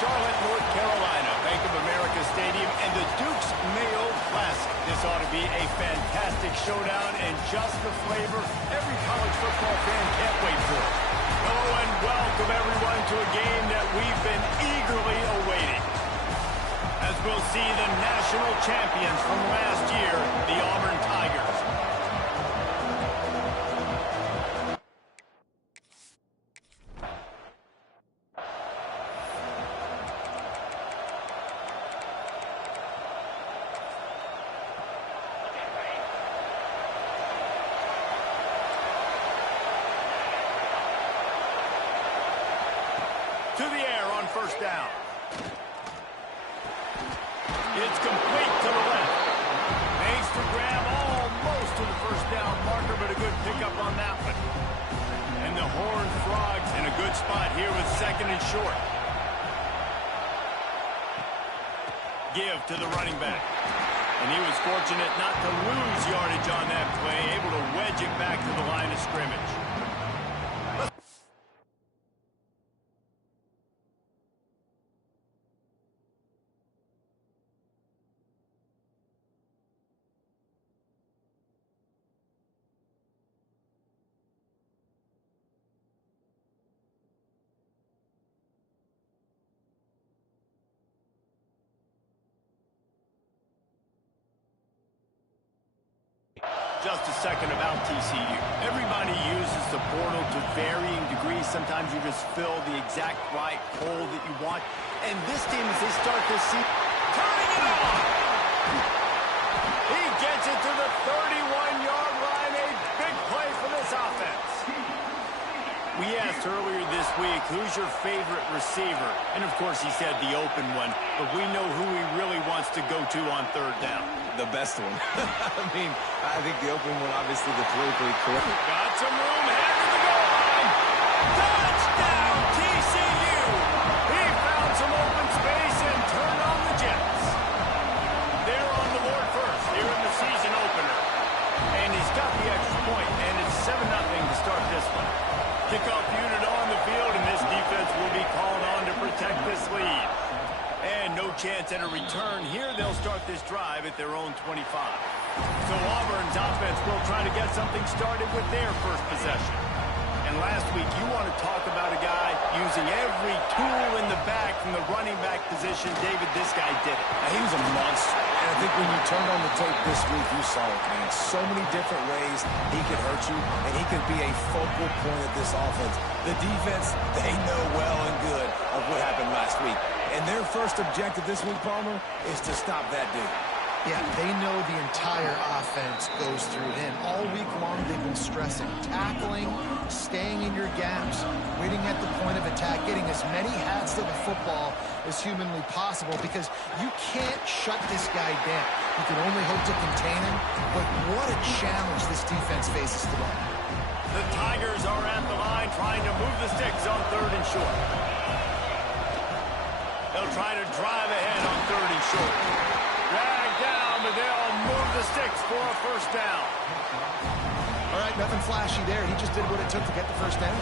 Charlotte, North Carolina, Bank of America Stadium, and the Duke's Mayo Classic. This ought to be a fantastic showdown and just the flavor every college football fan can't wait for. Hello and welcome everyone to a game that we've been eagerly awaiting, as we'll see the national champions from last year, the Auburn Tigers. To the air on first down. It's complete to the left. Makes the grab almost to the first down marker, but a good pickup on that one. And the Horned Frogs in a good spot here with second and short. Give to the running back. And he was fortunate not to lose yardage on that play, able to wedge it back to the line of scrimmage. Just a second about TCU. Everybody uses the portal to varying degrees. Sometimes you just fill the exact right hole that you want. And this team, as they start this season, turning it on! He gets it to the 31-yard line. A big play for this offense. We asked earlier this week, who's your favorite receiver? And, of course, he said the open one. But we know who he really wants to go to on third down. The best one. I think the open one, obviously, the politically correct. Got some room headed to the goal line. Touchdown, TCU! He found some open space and turned on the Jets. They're on the board first here in the season opener. And he's got the extra point, and it's 7-0 to start this one. Kickoff unit on the field, and this defense will be called on to protect this lead. And no chance at a return here. They'll start this drive at their own 25. So Auburn's offense will try to get something started with their first possession. And last week, you want to talk about a guy using every tool in the bag from the running back position. David, this guy did it. He was a monster. And I think when you turned on the tape this week, you saw it, man. So many different ways he could hurt you, and he could be a focal point of this offense. The defense, they know well and good of what happened last week. And their first objective this week, Palmer, is to stop that dude. Yeah, they know the entire offense goes through him. All week long, they've been stressing, tackling, staying in your gaps, waiting at the point of attack, getting as many hats to the football as humanly possible, because you can't shut this guy down. You can only hope to contain him, but what a challenge this defense faces today. The Tigers are at the line trying to move the sticks on third and short. They'll try to drive ahead on third and short. Drag down, but they'll move the sticks for a first down. All right, nothing flashy there. He just did what it took to get the first down.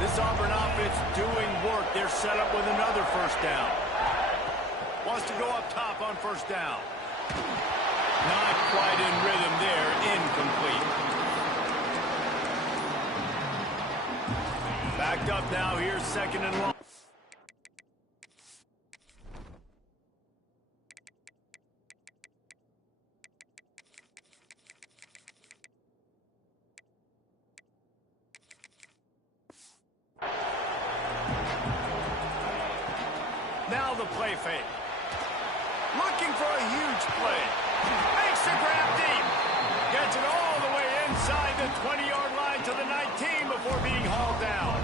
This Auburn offense doing work. They're set up with another first down. Wants to go up top on first down. Not quite in rhythm there. Incomplete. Backed up now. Here's second and long. Now the play fake. Looking for a huge play. Makes the grab deep. Gets it all the way inside the 20-yard line to the 19 before being hauled down.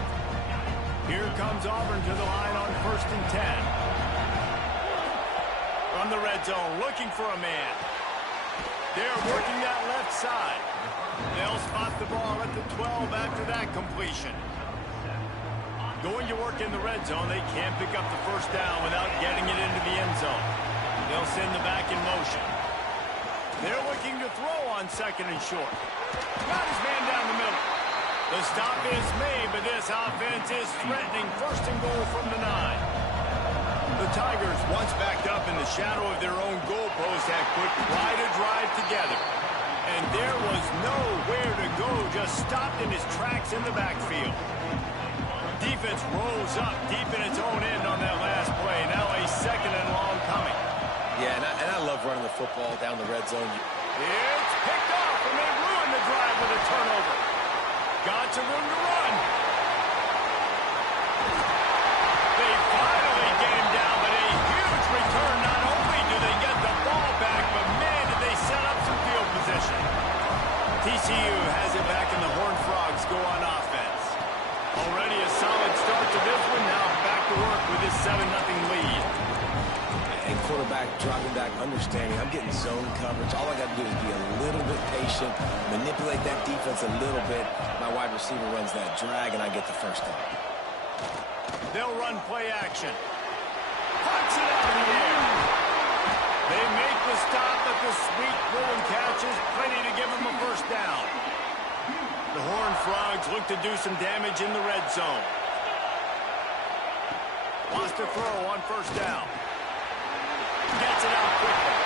Here comes Auburn to the line on first and 10. From the red zone, looking for a man. They're working that left side. They'll spot the ball at the 12 after that completion. Going to work in the red zone. They can't pick up the first down without getting it into the end zone. They'll send the back in motion. They're looking to throw on second and short. Got his man down the middle. The stop is made, but this offense is threatening first and goal from the 9. The Tigers, once backed up in the shadow of their own goalpost, have put quite a drive together. And there was nowhere to go, just stopped in his tracks in the backfield. Defense rolls up deep in its own end on that last play. Now a second and long coming. Yeah, and I love running the football down the red zone. It's picked off, and they ruin the drive with a turnover. Got some room to run. They finally get him down, but a huge return. Not only do they get the ball back, but man, did they set up some field position. TCU has it back, and the Horned Frogs go on offense. Already a solid start to this one. Now back to work with this 7-0 lead. And quarterback dropping back, understanding I'm getting zone coverage. All I got to do is be a little bit patient, manipulate that defense a little bit. My wide receiver runs that drag, and I get the first down. They'll run play action. Punts it out in the air. They make the stop, but the sweet throw-and catch is plenty to give them a first down. The Horned Frogs look to do some damage in the red zone. Wants to throw on first down. Gets it out quickly.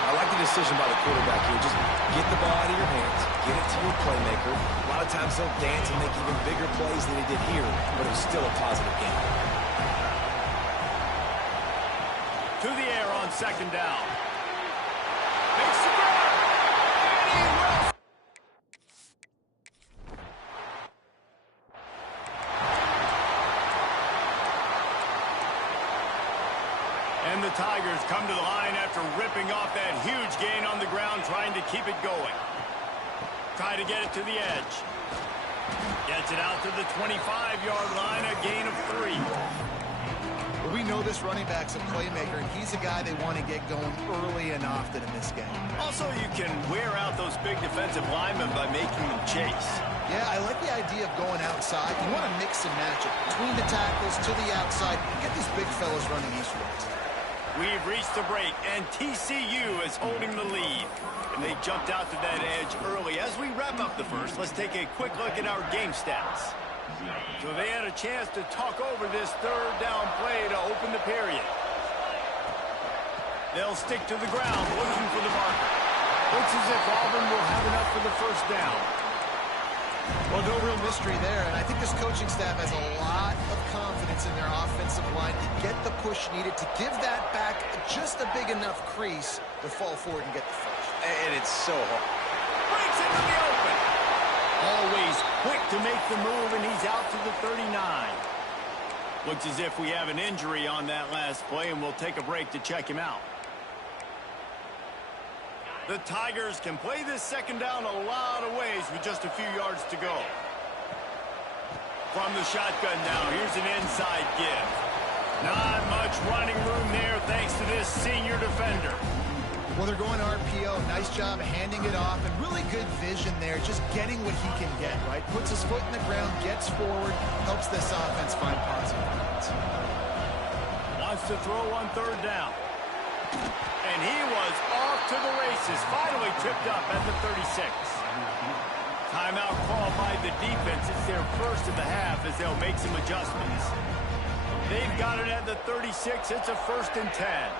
I like the decision by the quarterback here. Just get the ball out of your hands, get it to your playmaker. A lot of times they'll dance and make even bigger plays than he did here, but it was still a positive game. To the air on second down. Makes the grab. And he will. And the Tigers come to the line after ripping off that huge gain on the ground, trying to keep it going. Try to get it to the edge. Gets it out to the 25-yard line, a gain of 3. Well, we know this running back's a playmaker, and he's a guy they want to get going early and often in this game. Also, you can wear out those big defensive linemen by making them chase. Yeah, I like the idea of going outside. You want to mix and match it. Between the tackles, to the outside, get these big fellas running eastwards. We've reached the break, and TCU is holding the lead. And they jumped out to that edge early. As we wrap up the first, let's take a quick look at our game stats. So they had a chance to talk over this third down play to open the period. They'll stick to the ground, looking for the marker. Looks as if Auburn will have enough for the first down. Well, no real mystery there, and I think this coaching staff has a lot of confidence in their offensive line to get the push needed to give that back just a big enough crease to fall forward and get the first. And it's so hard. Breaks into the open. Always quick to make the move, and he's out to the 39. Looks as if we have an injury on that last play, and we'll take a break to check him out. The Tigers can play this second down a lot of ways with just a few yards to go. From the shotgun now, here's an inside give. Not much running room there thanks to this senior defender. Well, they're going RPO. Nice job handing it off, and really good vision there, just getting what he can get, right? Puts his foot in the ground, gets forward, helps this offense find positive points. Wants to throw on third down. And he was off to the races, finally tripped up at the 36. Timeout called by the defense. It's their first of the half as they'll make some adjustments. They've got it at the 36. It's a 1st and 10.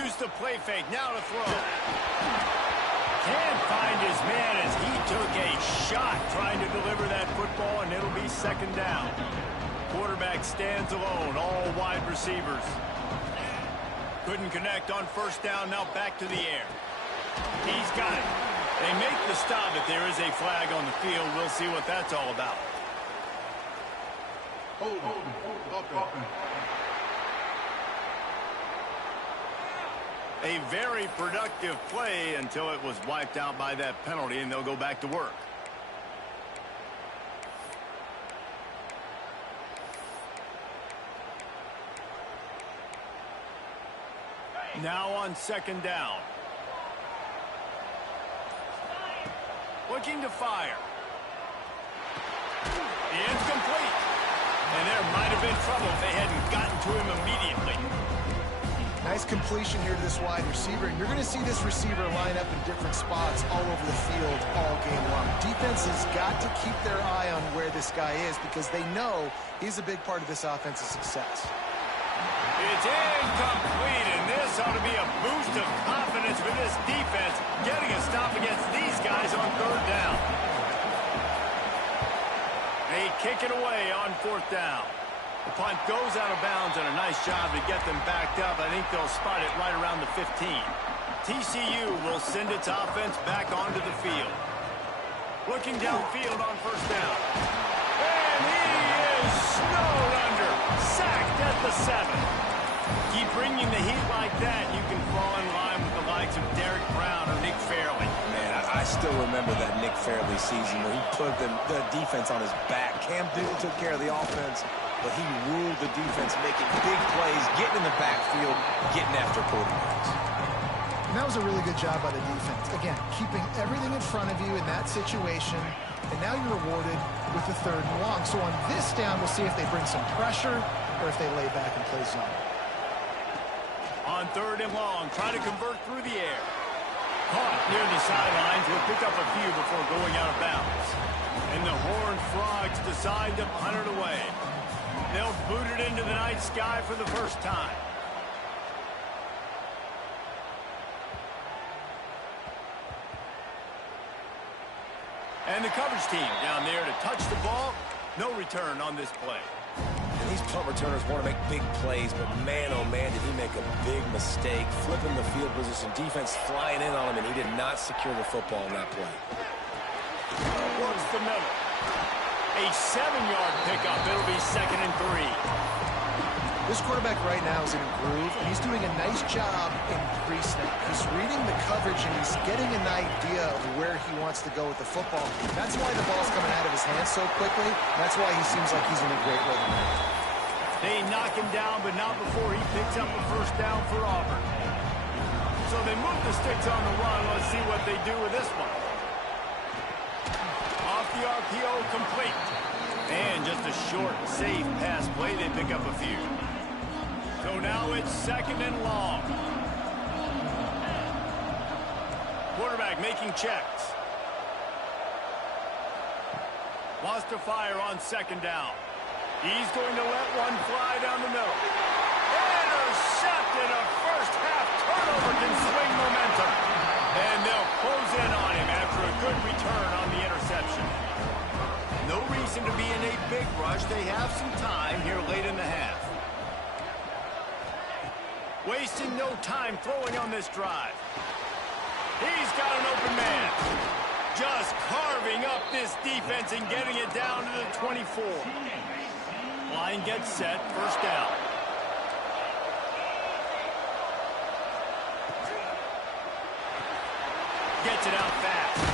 Use the play fake. Now to throw. Can't find his man as he took a shot trying to deliver that football, and it'll be second down. Quarterback stands alone, all wide receivers. Couldn't connect on first down, now back to the air. He's got it. They make the stop, but there is a flag on the field. We'll see what that's all about. A very productive play until it was wiped out by that penalty, and they'll go back to work. Now on second down. Looking to fire. Incomplete. And there might have been trouble if they hadn't gotten to him immediately. Nice completion here to this wide receiver. And you're going to see this receiver line up in different spots all over the field all game long. Defense has got to keep their eye on where this guy is because they know he's a big part of this offense's success. It's incomplete, and this ought to be a boost of confidence for this defense, getting a stop against these guys on third down. They kick it away on fourth down. The punt goes out of bounds, and a nice job to get them backed up. I think they'll spot it right around the 15. TCU will send its offense back onto the field. Looking downfield on first down. And he is snowed under. Sacked at the 7. Keep bringing the heat like that, you can fall in line with the likes of Derek Brown or Nick Fairley. Man, I still remember that Nick Fairley season where he put the defense on his back. Cam Newton took care of the offense, but he ruled the defense, making big plays, getting in the backfield, getting after quarterbacks. And that was a really good job by the defense. Again, keeping everything in front of you in that situation, and now you're rewarded with the third and long. So on this down, we'll see if they bring some pressure or if they lay back and play zone. On third and long, try to convert through the air. Caught near the sidelines. Will pick up a few before going out of bounds. And the Horned Frogs decide to punt it away. They'll boot it into the night sky for the first time. And the coverage team down there to touch the ball. No return on this play. And these punt returners want to make big plays, but man, oh man, did he make a big mistake. Flipping the field position, defense flying in on him, and he did not secure the football in that play. Works the middle. A 7-yard pickup. It'll be 2nd and 3. This quarterback right now is in a groove, and he's doing a nice job in pre-snap. He's reading the coverage, and he's getting an idea of where he wants to go with the football. That's why the ball's coming out of his hands so quickly. That's why he seems like he's in a great rhythm. They knock him down, but not before he picks up a first down for Auburn. So they move the sticks on the run. Let's see what they do with this one. Off the RPO, complete. And just a short, safe pass play. They pick up a few. So now it's 2nd and long. Quarterback making checks. Wants to fire on 2nd down. He's going to let one fly down the middle. Intercepted. A first-half turnover can swing momentum. And they'll close in on him after a good return on the interception. No reason to be in a big rush. They have some time here late in the half. Wasting no time throwing on this drive. He's got an open man. Just carving up this defense and getting it down to the 24. Line gets set, first down. Gets it out fast.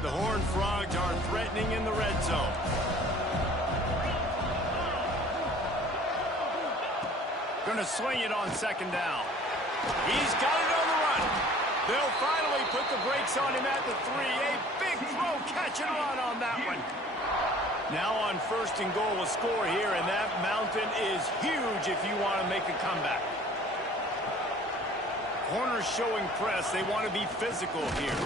The Horned Frogs are threatening in the red zone. Going to swing it on 2nd down. He's got it on the run. They'll finally put the brakes on him at the 3. A big throw, catch and run on that one. Now on 1st and goal, a score here, and that mountain is huge if you want to make a comeback. Corners showing press. They want to be physical here.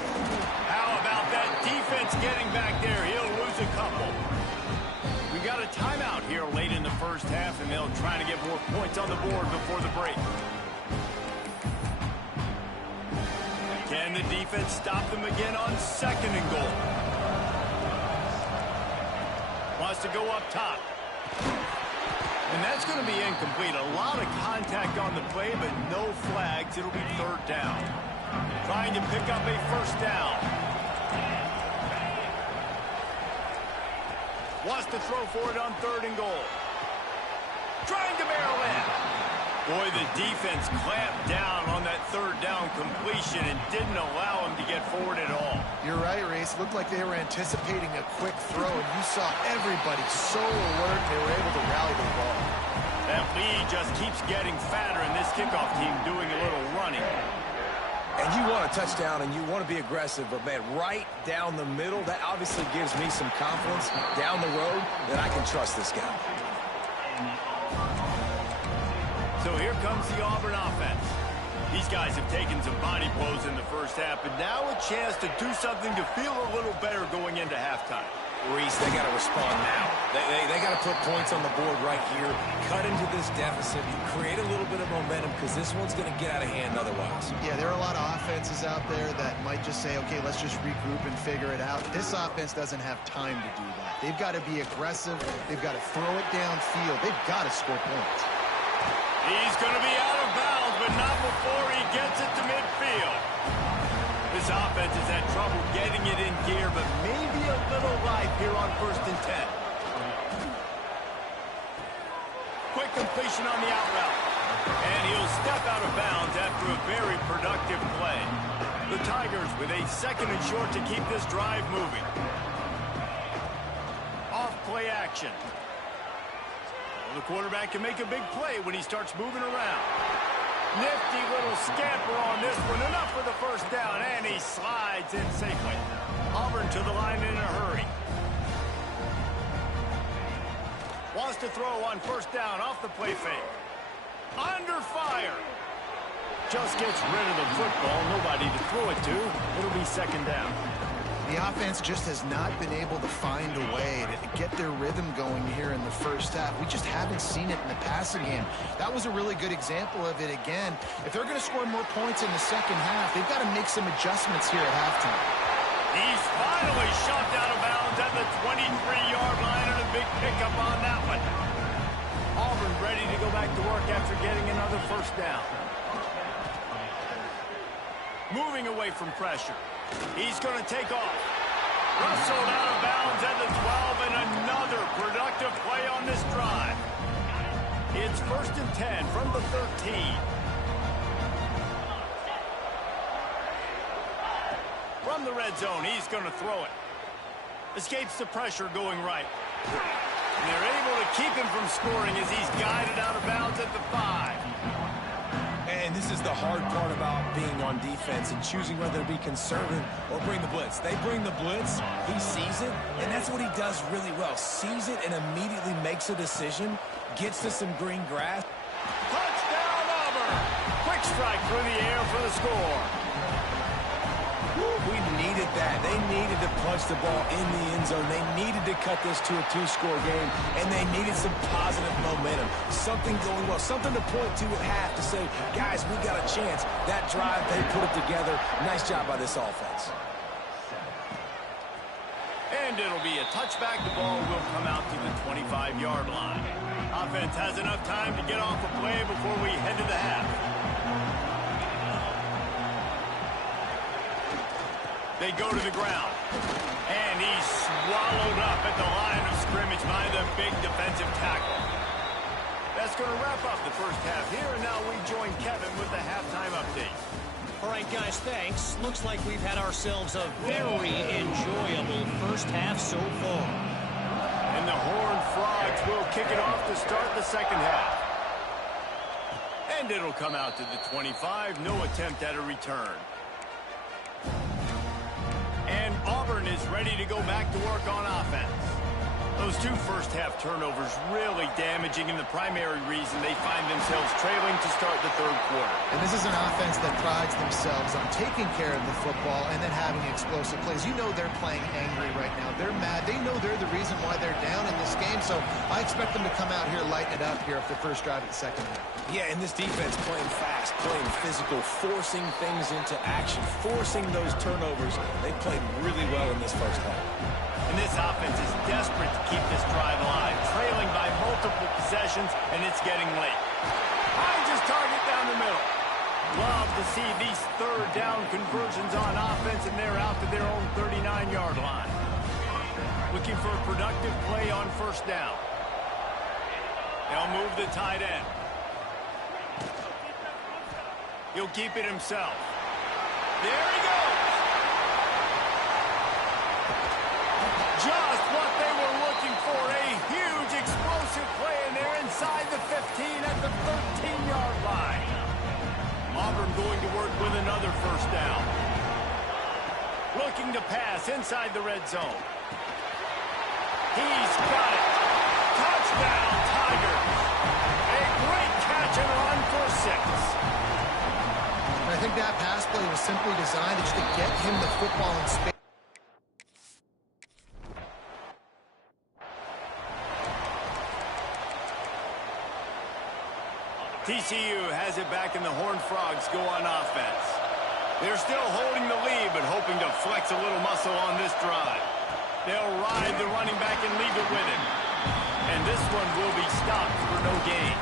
How about that defense getting back there? He'll lose a couple. We got a timeout here late in the first half, and they'll try to get more points on the board before the break. Can the defense stop them again on 2nd and goal? wants to go up top. And that's going to be incomplete. A lot of contact on the play, but no flags. It'll be third down. Trying to pick up a first down. Wants to throw for it on 3rd and goal. Trying to barrel in. Boy, the defense clamped down on that 3rd down completion and didn't allow him to get forward at all. You're right, Reese. Looked like they were anticipating a quick throw, and you saw everybody so alert they were able to rally the ball. That lead just keeps getting fatter, and this kickoff team doing a little running. And you want a touchdown, and you want to be aggressive, but, man, right down the middle, that obviously gives me some confidence down the road that I can trust this guy. So here comes the Auburn offense. These guys have taken some body blows in the first half, but now a chance to do something to feel a little better going into halftime. Reese, they got to respond now. They got to put points on the board right here, cut into this deficit, create a little bit of momentum, because this one's going to get out of hand otherwise. Yeah, there are a lot of offenses out there that might just say, okay, let's just regroup and figure it out. This offense doesn't have time to do that. They've got to be aggressive. They've got to throw it downfield. They've got to score points. He's going to be out of bounds, but not before he gets it to midfield. This offense has had trouble getting it in gear, but maybe a little life here on 1st and 10. Quick completion on the out route. And he'll step out of bounds after a very productive play. The Tigers with a 2nd and short to keep this drive moving. Off play action. The quarterback can make a big play when he starts moving around. Nifty little scamper on this one. Enough for the first down, and he slides in safely. Auburn to the line in a hurry. Wants to throw on 1st down off the play fake. Under fire. Just gets rid of the football. Nobody to throw it to. It'll be 2nd down. The offense just has not been able to find a way to get their rhythm going here in the first half. We just haven't seen it in the passing game. That was a really good example of it again. If they're going to score more points in the second half, they've got to make some adjustments here at halftime. He's finally shoved out of bounds at the 23-yard line, and a big pickup on that one. Auburn ready to go back to work after getting another first down. Moving away from pressure. He's going to take off. Rustled out of bounds at the 12, and another productive play on this drive. It's 1st and 10 from the 13. From the red zone, he's going to throw it. Escapes the pressure going right. And they're able to keep him from scoring as he's guided out of bounds at the 5. And this is the hard part about being on defense and choosing whether to be conservative or bring the blitz. They bring the blitz, he sees it, and that's what he does really well. Sees it and immediately makes a decision, gets to some green grass. Touchdown, Auburn! Quick strike through the air for the score. We needed that. They needed to punch the ball in the end zone. They needed to cut this to a 2-score game, and they needed some positive momentum. Something going well, something to point to at half to say, guys, we got a chance. That drive, they put it together. Nice job by this offense. And it'll be a touchback. The ball will come out to the 25-yard line. Offense has enough time to get off a play before we head to the half. They go to the ground. And he's swallowed up at the line of scrimmage by the big defensive tackle. That's going to wrap up the first half here, and now we join Kevin with the halftime update. All right, guys, thanks. Looks like we've had ourselves a very enjoyable first half so far. And the Horned Frogs will kick it off to start the second half. And it'll come out to the 25. No attempt at a return. And Auburn is ready to go back to work on offense. Those 2 first-half turnovers really damaging, and the primary reason they find themselves trailing to start the third quarter. And this is an offense that prides themselves on taking care of the football and then having explosive plays. You know they're playing angry right now. They're mad. They know they're the reason why they're down in this game, so I expect them to come out here, lighten it up here for the first drive of the second half. Yeah, and this defense playing fast, playing physical, forcing things into action, forcing those turnovers. They played really well in this first half. And this offense is desperate to keep this drive alive. Trailing by multiple possessions, and it's getting late. Finds his target down the middle. Love to see these third down conversions on offense, and they're out to their own 39-yard line. Looking for a productive play on first down. They'll move the tight end. He'll keep it himself. There he goes. Just what they were looking for. A huge explosive play, and they're inside the 15 at the 13-yard line. Auburn going to work with another first down. Looking to pass inside the red zone. He's got it. Touchdown, Tigers. A great catch and run for 6. I think that pass play was simply designed just to get him the football in space. TCU has it back, and the Horned Frogs go on offense. They're still holding the lead, but hoping to flex a little muscle on this drive. They'll ride the running back and leave it with him. And this one will be stopped for no gain.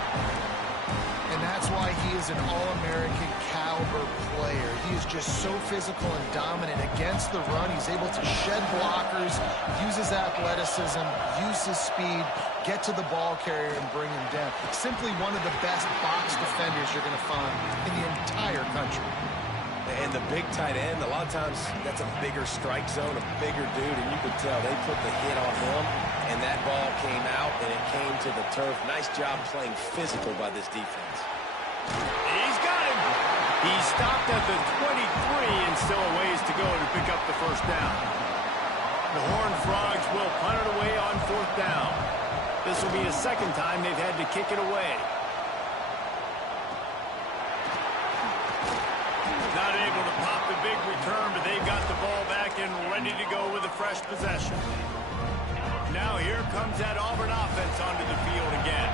And that's why he is an All-American caliber player. He is just so physical and dominant against the run. He's able to shed blockers, use his athleticism, use his speed, get to the ball carrier and bring him down. Simply one of the best box defenders you're going to find in the entire country. And the big tight end, a lot of times that's a bigger strike zone, a bigger dude, and you could tell they put the hit on him, and that ball came out, and it came to the turf. Nice job playing physical by this defense. He's got him. He stopped at the 23 and still a ways to go to pick up the first down. The Horned Frogs will punt it away on fourth down. This will be the second time they've had to kick it away. Not able to pop the big return, but they've got the ball back and ready to go with a fresh possession. Now here comes that Auburn offense onto the field again.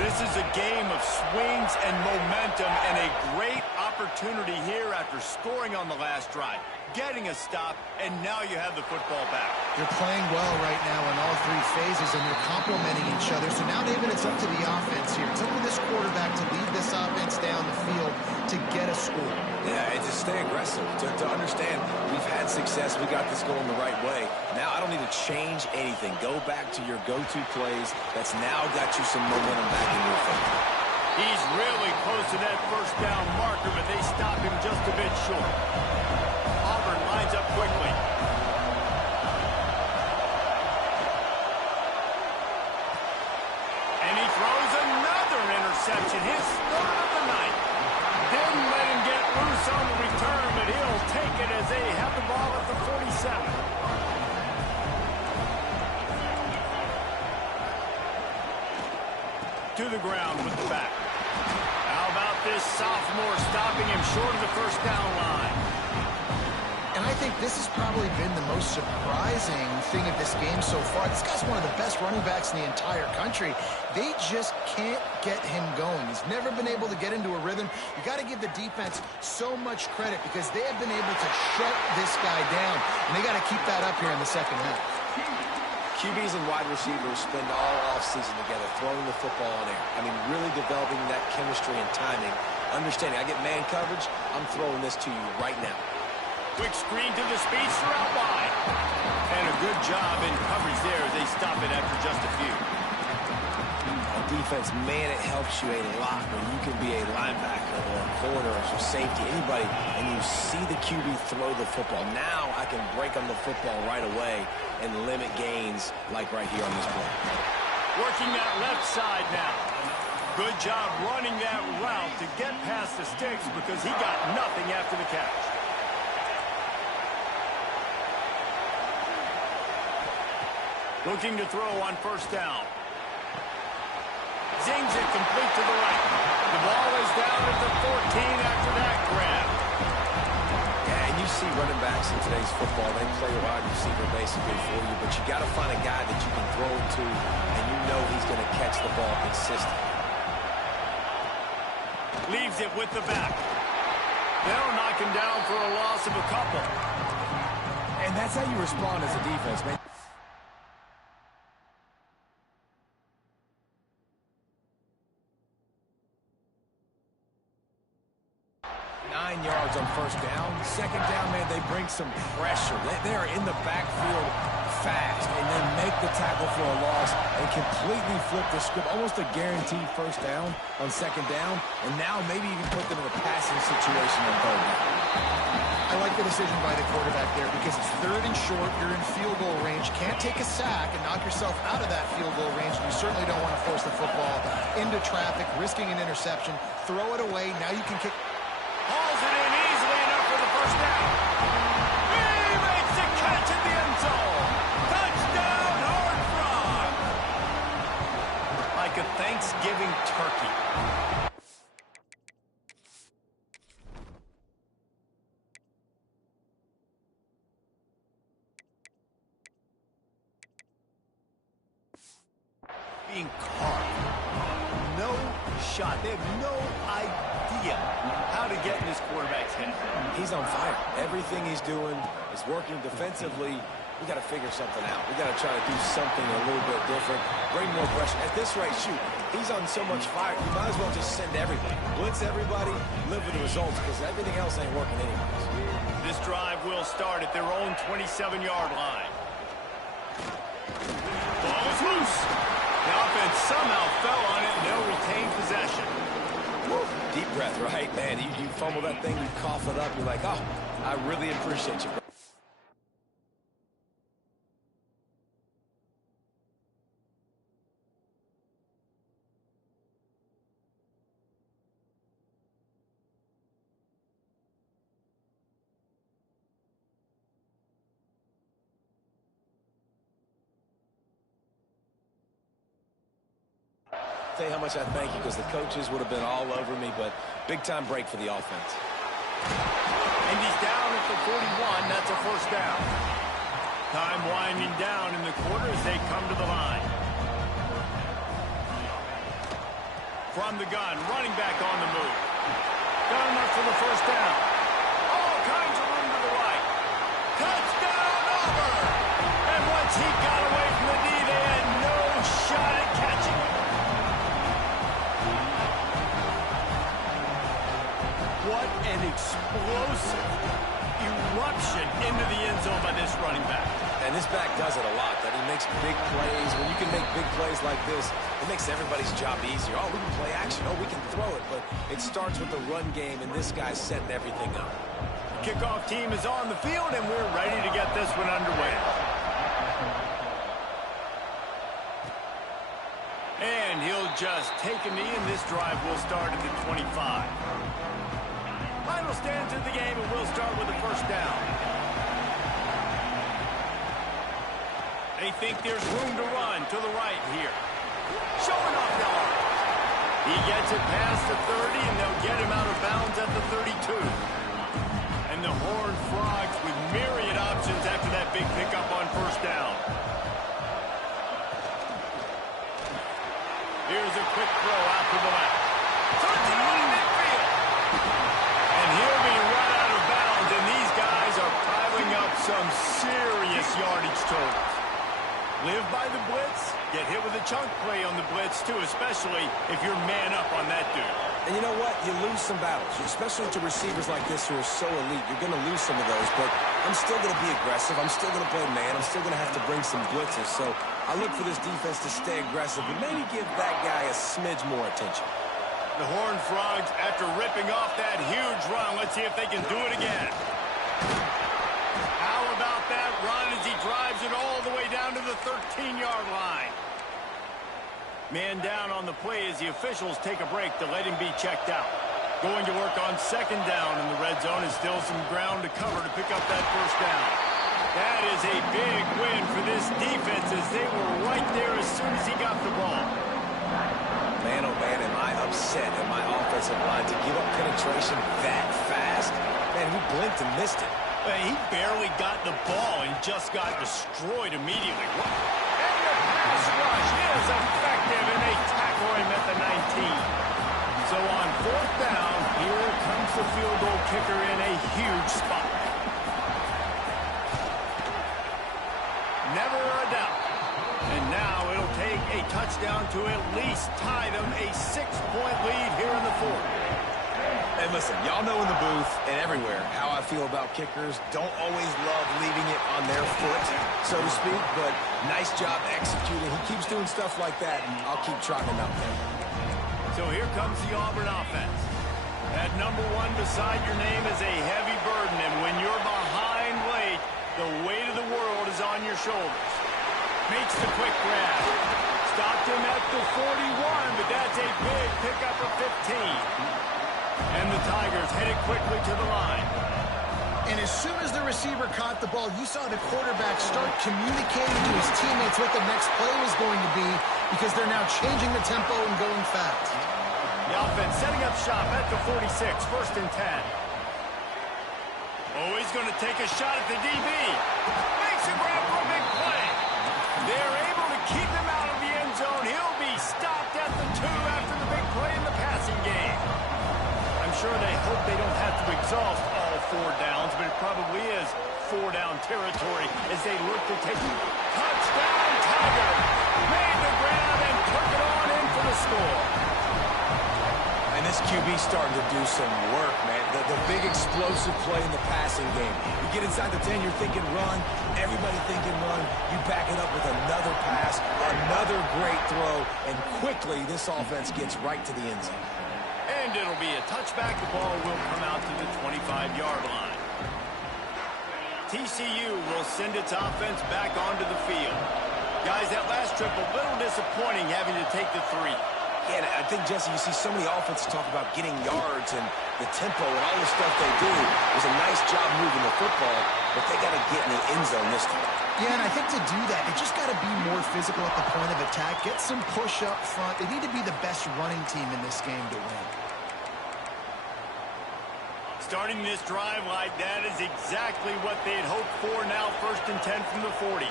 This is a game of swings and momentum, and a great opportunity here after scoring on the last drive, getting a stop, and now you have the football back. They're playing well right now in all three phases, and they're complementing each other. So now, David, it's up to the offense here. It's up to this quarterback to lead this offense down the field to get a score. Yeah, and to stay aggressive, to understand we've had success, we got this going the right way. Now I don't need to change anything. Go back to your go-to plays. That's now got you some momentum back in your favor. He's really close to that first down marker, but they stop him just a bit short. Auburn lines up quickly. And he throws another interception, his third of the night. Didn't let him get loose on the return, but he'll take it as they have the ball at the 47. To the ground with the back. How about this sophomore stopping him short of the first down line? And I think this has probably been the most surprising thing of this game so far. This guy's one of the best running backs in the entire country. They just can't get him going. He's never been able to get into a rhythm. You got to give the defense so much credit because they have been able to shut this guy down. And they got to keep that up here in the second half. QBs and wide receivers spend all offseason together throwing the football in air. I mean, really developing that chemistry and timing. Understanding, I get man coverage, I'm throwing this to you right now. Quick screen to the speedster out wide. And a good job in coverage there as they stop it after just a few. On defense, man, it helps you a lot when you can be a linebacker or a corner or safety, anybody, and you see the QB throw the football. Now I can break on the football right away and limit gains like right here on this play. Working that left side now. Good job running that route to get past the sticks because he got nothing after the catch. Looking to throw on first down. Zings it complete to the right. The ball is down at the 14 after that grab. Yeah, and you see running backs in today's football, they play a wide receiver basically for you, but you got to find a guy that you can throw it to, and you know he's going to catch the ball consistently. Leaves it with the back. They'll knock him down for a loss of a couple. And that's how you respond as a defense, man. second down, man, they bring some pressure. They are in the backfield fast and then make the tackle for a loss and completely flip the script. Almost a guaranteed first down on second down, and now maybe even put them in a passing situation on third down. I like the decision by the quarterback there because it's third and short. You're in field goal range. Can't take a sack and knock yourself out of that field goal range. You certainly don't want to force the football into traffic, risking an interception. Throw it away. Now you can kick. Hauls it in easily enough for the first down. He makes the catch in the end zone. Touchdown, Horned Frog. Like a Thanksgiving turkey. Being carved. No shot. They have no idea how to get in this quarterback's head. He's on fire. Everything he's doing is working defensively. We got to figure something out. We got to try to do something a little bit different. Bring more pressure. At this rate, shoot, he's on so much fire. You might as well just send everybody. Blitz everybody, live with the results, because everything else ain't working anyways. This drive will start at their own 27-yard line. Ball is loose. The offense somehow fell on it, and they'll retain possession. Woo. Deep breath, right? Man, you fumble that thing, you cough it up, you're like, oh, I really appreciate you, bro. Tell you how much I thank you, because the coaches would have been all over me, but big-time break for the offense. And he's down at the 41. That's a first down. Time winding down in the quarter as they come to the line. From the gun, running back on the move. Got enough for the first down. All kinds of room to the right. Touchdown, Auburn! And once he got away from the D, they had no shot at catching him. What an explosive eruption into the end zone by this running back. And this back does it a lot, that he makes big plays. When you can make big plays like this, it makes everybody's job easier. Oh, we can play action. Oh, we can throw it. But it starts with the run game, and this guy's setting everything up. The kickoff team is on the field, and we're ready to get this one underway. And he'll just take a knee, and this drive will start at the 25. Final stands in the game, and we'll start with the first down. They think there's room to run to the right here. Showing off the arm. He gets it past the 30, and they'll get him out of bounds at the 32. And the Horned Frogs with myriad options after that big pickup on first down. Here's a quick throw out to the left. Turns it on midfield. And he'll be run out of bounds, and these guys are piling up some serious yardage totals. Live by the blitz, get hit with a chunk play on the blitz, too, especially if you're man up on that dude. And you know what? You lose some battles, especially to receivers like this who are so elite. You're going to lose some of those, but I'm still going to be aggressive. I'm still going to play man. I'm still going to have to bring some blitzes. So I look for this defense to stay aggressive and maybe give that guy a smidge more attention. The Horned Frogs, after ripping off that huge run, let's see if they can do it again. How about that run as he drives it all the way down to the 13-yard line? Man down on the play as the officials take a break to let him be checked out. Going to work on second down in the red zone, is still some ground to cover to pick up that first down. That is a big win for this defense as they were right there as soon as he got the ball. Man, oh man, am I upset at my offensive line to give up penetration that fast? Man, he blinked and missed it. He barely got the ball and just got destroyed immediately. And the pass rush is effective, and they tackle him at the 19. So on fourth down, here comes the field goal kicker in a huge spot. Never a doubt. And now it'll take a touchdown to at least tie them a 6-point lead here in the fourth. And listen, y'all know in the booth and everywhere how I feel feel about kickers. Don't always love leaving it on their foot, so to speak, but nice job executing. He keeps doing stuff like that, and I'll keep trotting him out there. So here comes the Auburn offense. That number 1 beside your name is a heavy burden, and when you're behind late, the weight of the world is on your shoulders. Makes the quick grab. Stopped him at the 41, but that's a big pickup of 15. And the Tigers headed quickly to the line. And as soon as the receiver caught the ball, you saw the quarterback start communicating to his teammates what the next play was going to be, because they're now changing the tempo and going fast. The offense setting up shop at the 46, 1st and 10. Oh, he's going to take a shot at the DB. Makes a grab for a big play. They're able to keep him out of the end zone. He'll be stopped at the 2 after the big play in the passing game. I'm sure they hope they don't have to exhaust all 4 downs, but it probably is 4-down territory as they look to take touchdown Tiger. Made the grab and took it on in for the score. And this QB starting to do some work, man. The big explosive play in the passing game. You get inside the 10, you're thinking run. Everybody thinking run. You back it up with another pass, another great throw, and quickly this offense gets right to the end zone. And it'll be a touchback. The ball will come out to the 25-yard line. TCU will send its offense back onto the field. Guys, that last trip, a little disappointing having to take the 3. Yeah, and I think, Jesse, you see so many offenses talk about getting yards and the tempo and all the stuff they do. It was a nice job moving the football, but they got to get in the end zone this time. Yeah, and I think to do that, they just got to be more physical at the point of attack, get some push up front. They need to be the best running team in this game to win. Starting this drive like that is exactly what they had hoped for. Now 1st and 10 from the 40.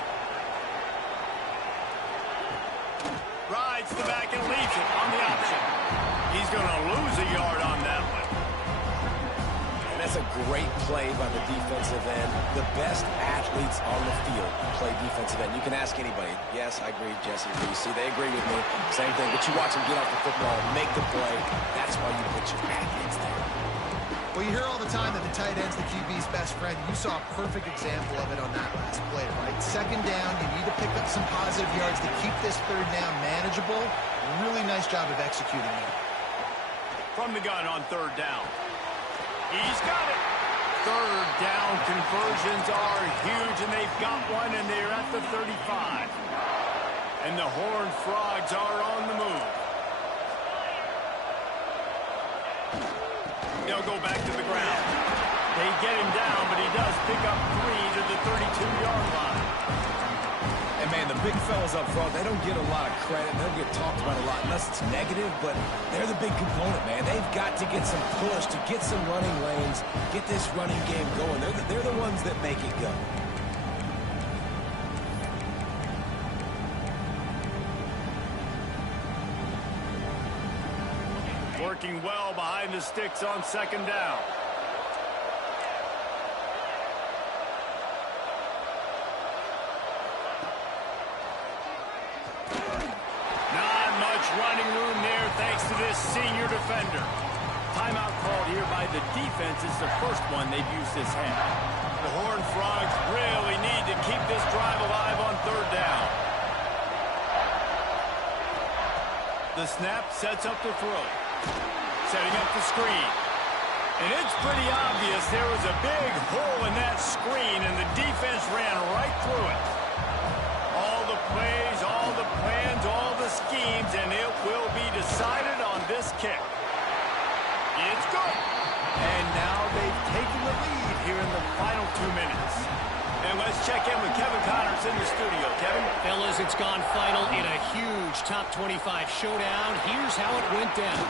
Rides the back and leaves it on the option. He's going to lose a yard on that one. And that's a great play by the defensive end. The best athletes on the field play defensive end. You can ask anybody. Yes, I agree, Jesse. You see, they agree with me. Same thing. But you watch them get off the football, make the play. That's why you put your athletes there. Well, you hear all the time that the tight end's the QB's best friend. You saw a perfect example of it on that last play, right? 2nd down, you need to pick up some positive yards to keep this 3rd down manageable. Really nice job of executing it. From the gun on 3rd down. He's got it. 3rd down conversions are huge, and they've got one, and they're at the 35. And the Horned Frogs are on the move. They'll go back to the ground. They get him down, but he does pick up 3 to the 32-yard line. And, man, the big fellas up front, they don't get a lot of credit. They don't get talked about a lot unless it's negative, but they're the big component, man. They've got to get some push, to get some running lanes, get this running game going. They're the ones that make it go. Working well behind the sticks on 2nd down. Not much running room there thanks to this senior defender. Timeout called here by the defense. It's the first one they've used this half. The Horned Frogs really need to keep this drive alive on 3rd down. The snap sets up the throw. Setting up the screen. And it's pretty obvious there was a big hole in that screen, and the defense ran right through it. All the plays, all the plans, all the schemes, and it will be decided on this kick. It's good. And now they've taken the lead here in the final 2 minutes. And let's check in with Kevin Connors in the studio. Kevin? Fellas, it's gone final in a huge top 25 showdown. Here's how it went down.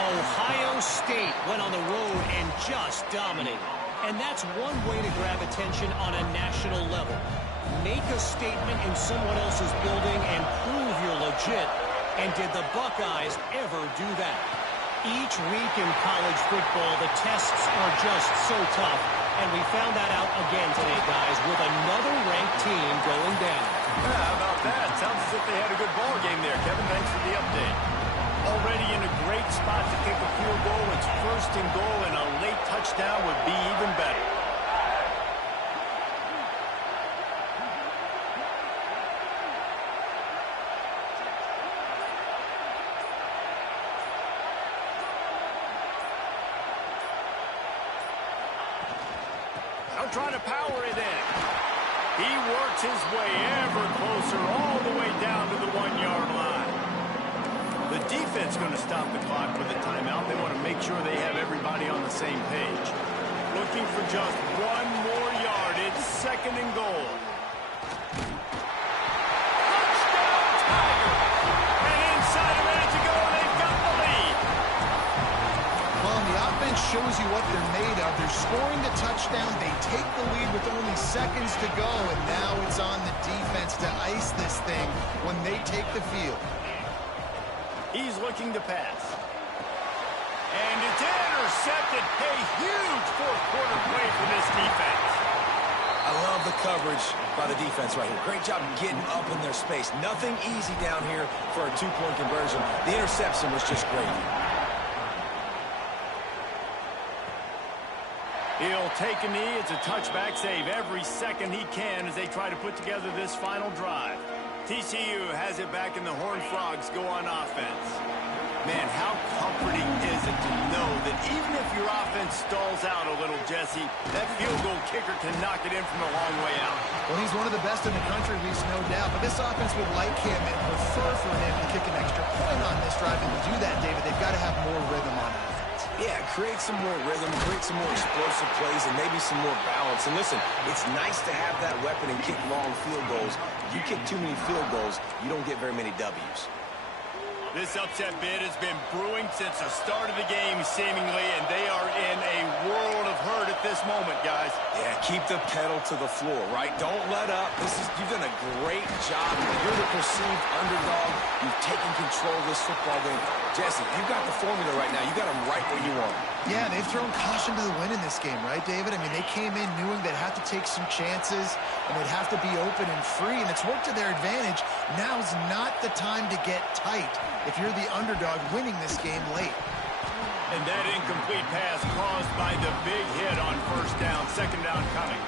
Ohio State went on the road and just dominated. And that's one way to grab attention on a national level. Make a statement in someone else's building and prove you're legit. And did the Buckeyes ever do that? Each week in college football, the tests are just so tough. And we found that out again today, guys, with another ranked team going down. Yeah, how about that? Sounds as if they had a good ball game there. Kevin, thanks for the update. Already in a great spot to kick a field goal. It's 1st and goal, and a late touchdown would be even better. trying to power it in. He works his way ever closer all the way down to the 1-yard line. The defense going to stop the clock with a timeout. They want to make sure they have everybody on the same page. Looking for just one more yard. It's 2nd and goal. Touchdown, Tiger! And inside a minute to go, they've got the lead. Well, the offense shows you what they're made of. They're scoring the touchdown. They take the lead with only seconds to go, and now it's on the defense to ice this thing when they take the field. He's looking to pass. And it's intercepted. A huge fourth-quarter play for this defense. I love the coverage by the defense right here. Great job getting up in their space. Nothing easy down here for a 2-point conversion. The interception was just great. He'll take a knee. It's a touchback save every second he can as they try to put together this final drive. TCU has it back, and the Horned Frogs go on offense. Man, how comforting is it to know that even if your offense stalls out a little, Jesse, that field goal kicker can knock it in from a long way out. Well, he's one of the best in the country, at least no doubt. But this offense would like him and prefer for him to kick an extra point on this drive. And to do that, David, they've got to have more rhythm on offense. Yeah, create some more rhythm, create some more explosive plays, and maybe some more balance. And listen, it's nice to have that weapon and kick long field goals. You kick too many field goals, you don't get very many W's. This upset bid has been brewing since the start of the game, seemingly, and they are in a world of hurt at this moment, guys. Yeah, keep the pedal to the floor, right? Don't let up. You've done a great job. You're the perceived underdog. You've taken control of this football game. Jesse, you've got the formula right now. You got them right where you want them. Yeah, they've thrown caution to the wind in this game, right, David? I mean, they came in knowing they'd have to take some chances, and they'd have to be open and free, and it's worked to their advantage. Now's not the time to get tight if you're the underdog winning this game late. And that incomplete pass caused by the big hit on 1st down, 2nd down coming.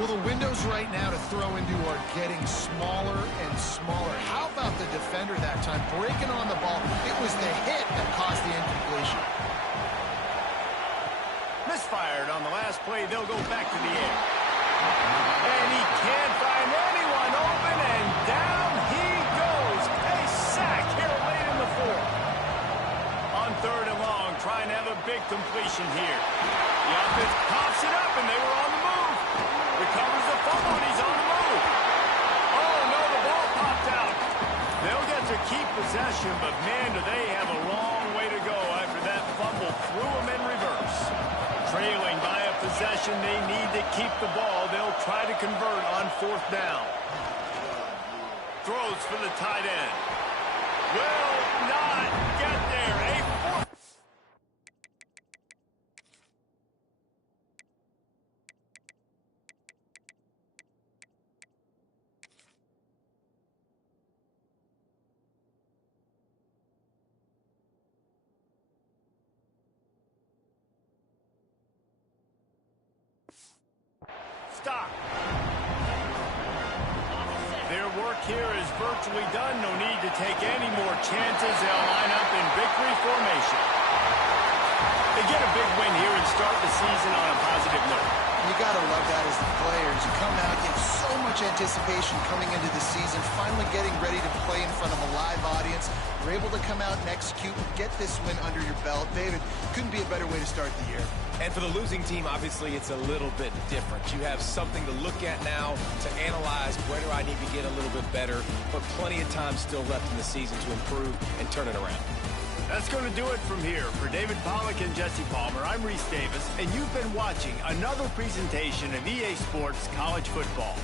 Well, the windows right now to throw into are getting smaller and smaller. How about the defender that time breaking on the ball? It was the hit that caused the incompletion. Misfired on the last play. They'll go back to the air. And he can't find anyone open, and down he goes. A sack here late in the 4th. On 3rd and long, trying to have a big completion here. The offense pops it up, and they were on the move. Recovers the fumble, and he's on the move. Oh, no, the ball popped out. They'll get to keep possession, but, man, do they have a long way to go after that fumble threw them in reverse. Trailing by a possession, they need to keep the ball. They'll try to convert on 4th down. Throws for the tight end. Will not get there. Stop. Their work here is virtually done. No need to take any more chances. They'll line up in victory formation. They get a big win here and start the season on a positive note. You got to love that as the players. You come out, you have so much anticipation coming into the season, finally getting ready to play in front of a live audience. You're able to come out and execute and get this win under your belt. David, couldn't be a better way to start the year. And for the losing team, obviously, it's a little bit different. You have something to look at now to analyze where do I need to get a little bit better, but plenty of time still left in the season to improve and turn it around. That's going to do it from here. For David Pollack and Jesse Palmer, I'm Reese Davis, and you've been watching another presentation of EA Sports College Football.